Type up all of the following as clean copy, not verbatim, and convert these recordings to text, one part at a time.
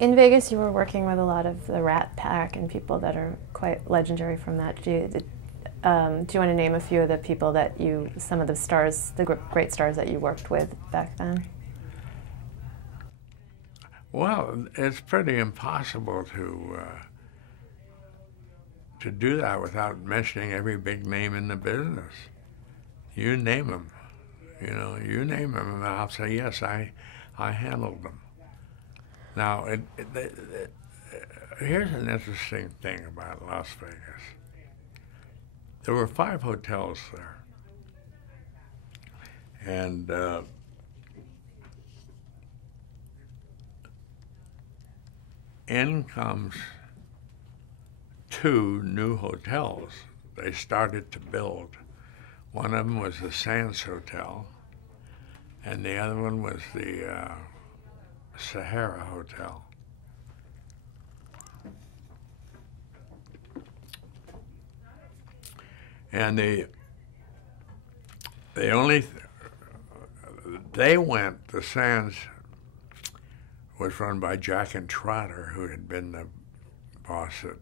In Vegas, you were working with a lot of the Rat Pack and people that are quite legendary from that. Do you want to name a few of the people that some of the stars, the great stars that you worked with back then? Well, it's pretty impossible to do that without mentioning every big name in the business. You name them, you name them, and I'll say yes, I handled them. Now, here's an interesting thing about Las Vegas. There were 5 hotels there, and in comes 2 new hotels they started to build. One of them was the Sands Hotel, and the other one was the Sahara Hotel. And the only the Sands was run by Jack and Trotter, who had been the boss at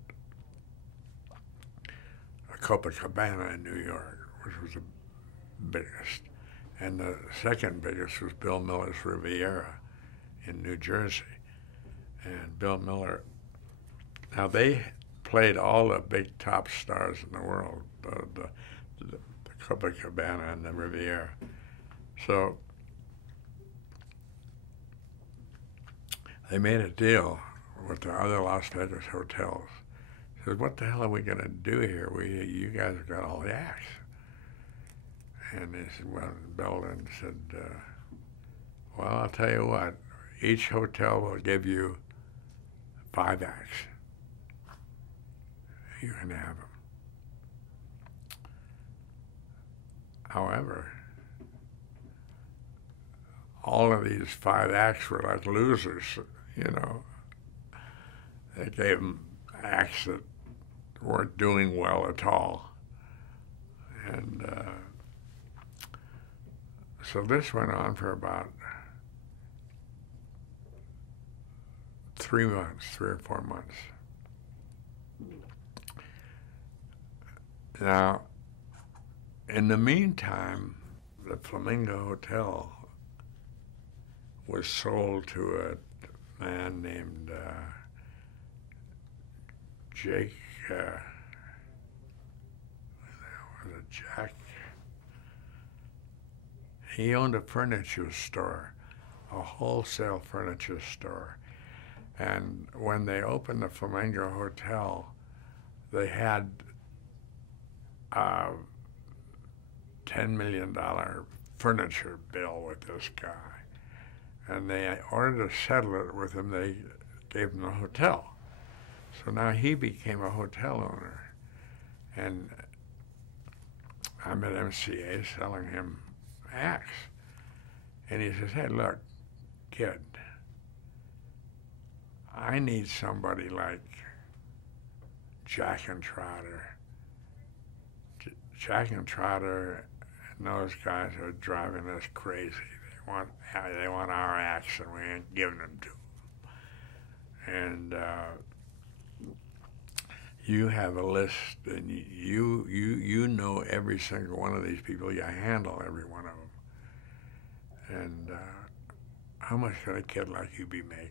Copacabana in New York, which was the biggest. And the second biggest was Bill Miller's Riviera in New Jersey. And Bill Miller, now they played all the big top stars in the world, the Copacabana and the Riviera. So they made a deal with the other Las Vegas hotels. Said, what the hell are we going to do here? You guys have got all the acts. And they said, well, Belden said, well, I'll tell you what, each hotel will give you 5 acts. You can have them. However, all of these 5 acts were like losers, They gave them acts that weren't doing well at all. And so this went on for about 3 months, 3 or 4 months. Now, in the meantime, the Flamingo Hotel was sold to a man named Jake, was it Jack? He owned a furniture store, a wholesale furniture store. And when they opened the Flamingo Hotel, they had a $10 million furniture bill with this guy. And they ordered to settle it with him. They gave him the hotel. So now he became a hotel owner. And I'm at MCA selling him acts. And he says, hey, look, kid, I need somebody like Jack and Trotter. Jack and Trotter and those guys are driving us crazy. They want our acts, and we ain't giving them to them. And you have a list, and you know every single one of these people. You handle every one of them. And how much could a kid like you be making?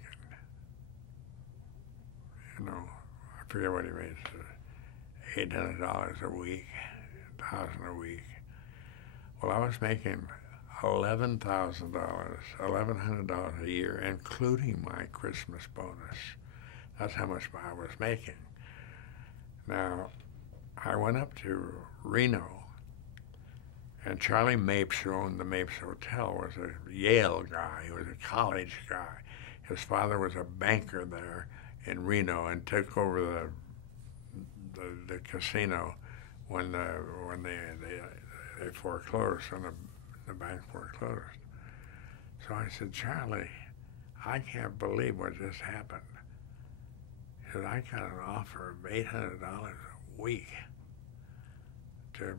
I forget what he made. $800 a week, $1,000 a week. Well, I was making $11,100 a year, including my Christmas bonus. That's how much I was making. Now, I went up to Reno, and Charlie Mapes, who owned the Mapes Hotel, was a Yale guy. He was a college guy. His father was a banker there in Reno and took over the casino when they foreclosed, when the bank foreclosed. So I said, Charlie, I can't believe what just happened. He said, I got an offer of $800 a week to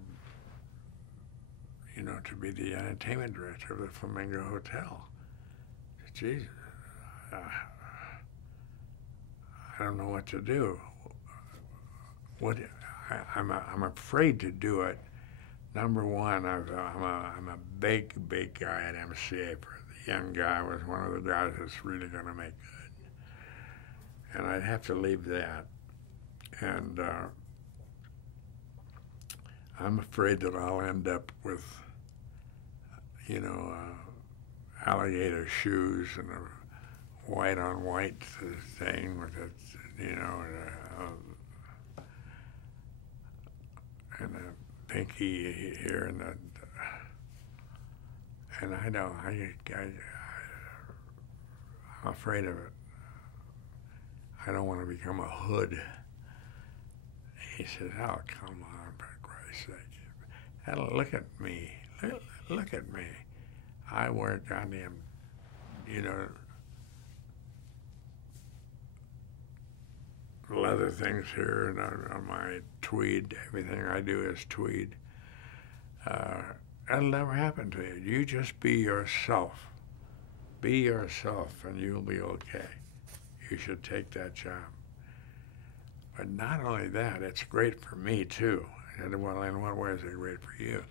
be the entertainment director of the Flamingo Hotel. I said, Jesus. don't know what to do. I'm afraid to do it. Number one, I'm a big guy at MCA. For the young guy, I was one of the guys that's really going to make good, and I'd have to leave that. And I'm afraid that I'll end up with, alligator shoes and a white on white thing with it, and a pinky here and I'm afraid of it. I don't want to become a hood. He says, "Oh, come on, for Christ's sake. Look at me. Look at me. I wear goddamn, leather things here and on my tweed. Everything I do is tweed. That'll never happen to you. You just be yourself. Be yourself and you'll be okay. You should take that job." But not only that, it's great for me too. I said, "Well, in what way is it great for you?"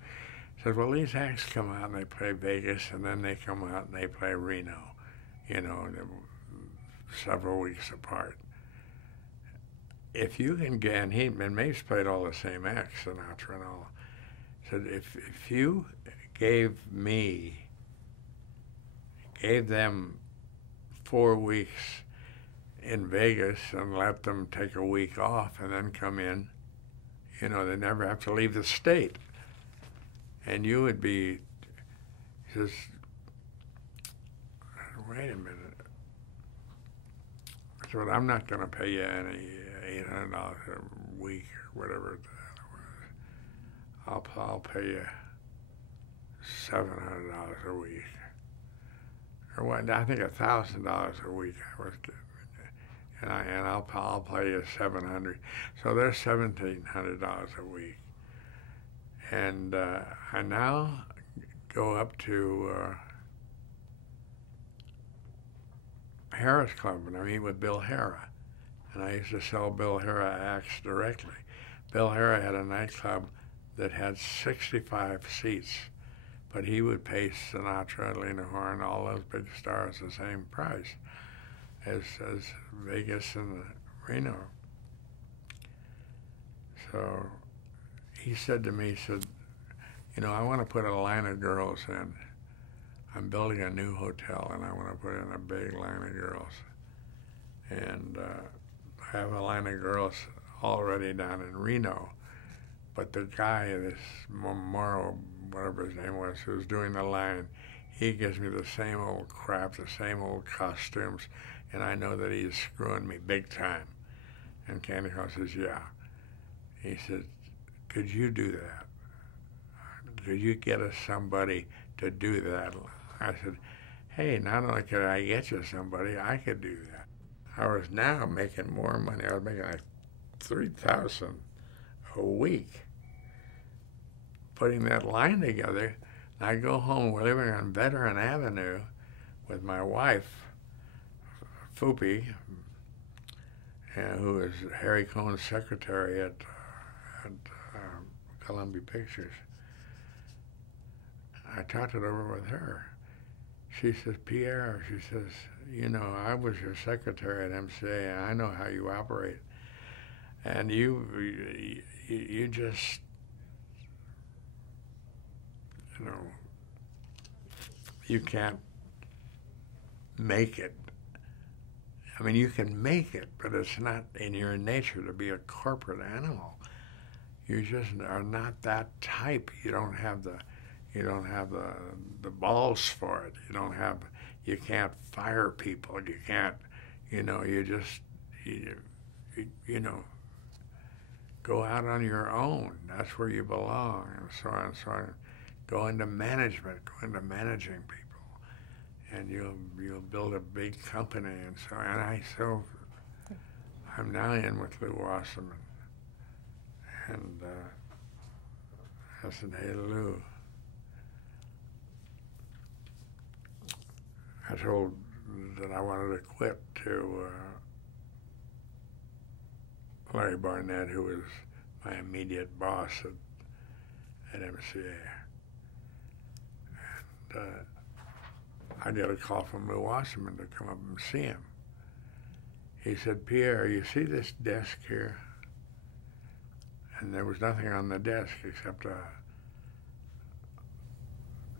He said, "Well, these acts come out and they play Vegas, and then they come out and they play Reno, several weeks apart. If you can get," and Mace played all the same acts, Sinatra and all. He said, if you gave them 4 weeks in Vegas and let them take a week off and then come in, they never have to leave the state. And you would be, he says, "Wait a minute." I said, "I'm not going to pay you any $800 a week or whatever the hell it was. I'll pay you $700 a week. Or what? I think $1,000 a week I was getting. And I'll pay you $700. So there's $1,700 a week. And I now go up to Harris Club and I meet with Bill Hara. And I used to sell Bill Hara acts directly. Bill Hara had a nightclub that had 65 seats, but he would pay Sinatra, Lena Horne, all those big stars the same price as Vegas and Reno. So he said to me, "I want to put a line of girls in. I'm building a new hotel, and I want to put in a big line of girls. And I have a line of girls already down in Reno, but the guy, this Morrow, whatever his name was, who's doing the line, he gives me the same old crap, the same old costumes, and I know that he's screwing me big time." And Candy House says, "Yeah." He said, "Could you do that? Could you get us somebody to do that?" I said, "Hey, not only could I get you somebody, I could do that." I was now making more money. I was making like $3,000 a week putting that line together. And I go home. We're living on Veteran Avenue with my wife, Fupi, who is Harry Cohn's secretary at Columbia Pictures. I talked it over with her. She says, "Pierre," she says, "I was your secretary at MCA, and I know how you operate. And you just, you can't make it. I mean, you can make it, but it's not in your nature to be a corporate animal. You just are not that type. You don't have the balls for it. You can't fire people. You can't, you just, go out on your own. That's where you belong," and so on and so on. Go into management, go into managing people, and you'll build a big company and so on. And I'm now in with Lou Wasserman, and I said, "Hey, Lou," I told that I wanted to quit to Larry Barnett, who was my immediate boss at MCA. And I got a call from Lou Wasserman to come up and see him. He said, "Pierre, you see this desk here?" And there was nothing on the desk except a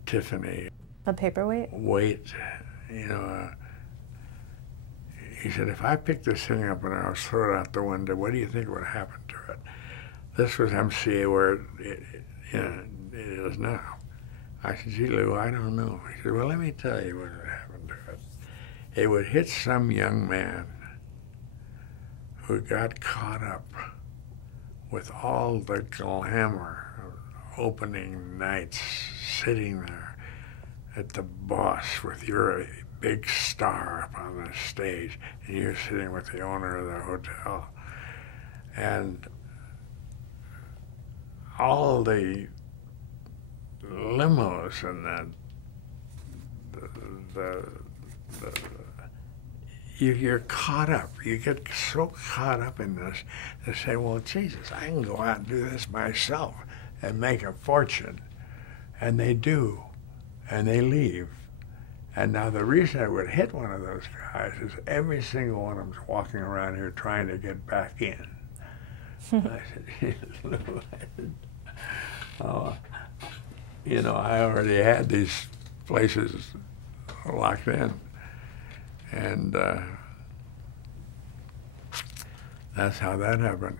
Tiffany. A paperweight? Weight, you know. He said, "If I picked this thing up and I was throw it out the window, what do you think would happen to it?" This was MCA where it is now. I said, "Gee, Lou, I don't know." He said, "Well, let me tell you what would happen to it. It would hit some young man who got caught up with all the glamour of opening nights, sitting there at the Boss with your big star up on the stage, and you're sitting with the owner of the hotel. And all the limos and you're caught up. You get so caught up in this to say, well, Jesus, I can go out and do this myself and make a fortune. And they do, and they leave. And now the reason I would hit one of those guys is every single one of them's walking around here trying to get back in. I said, "Oh, you know, I already had these places locked in." And that's how that happened.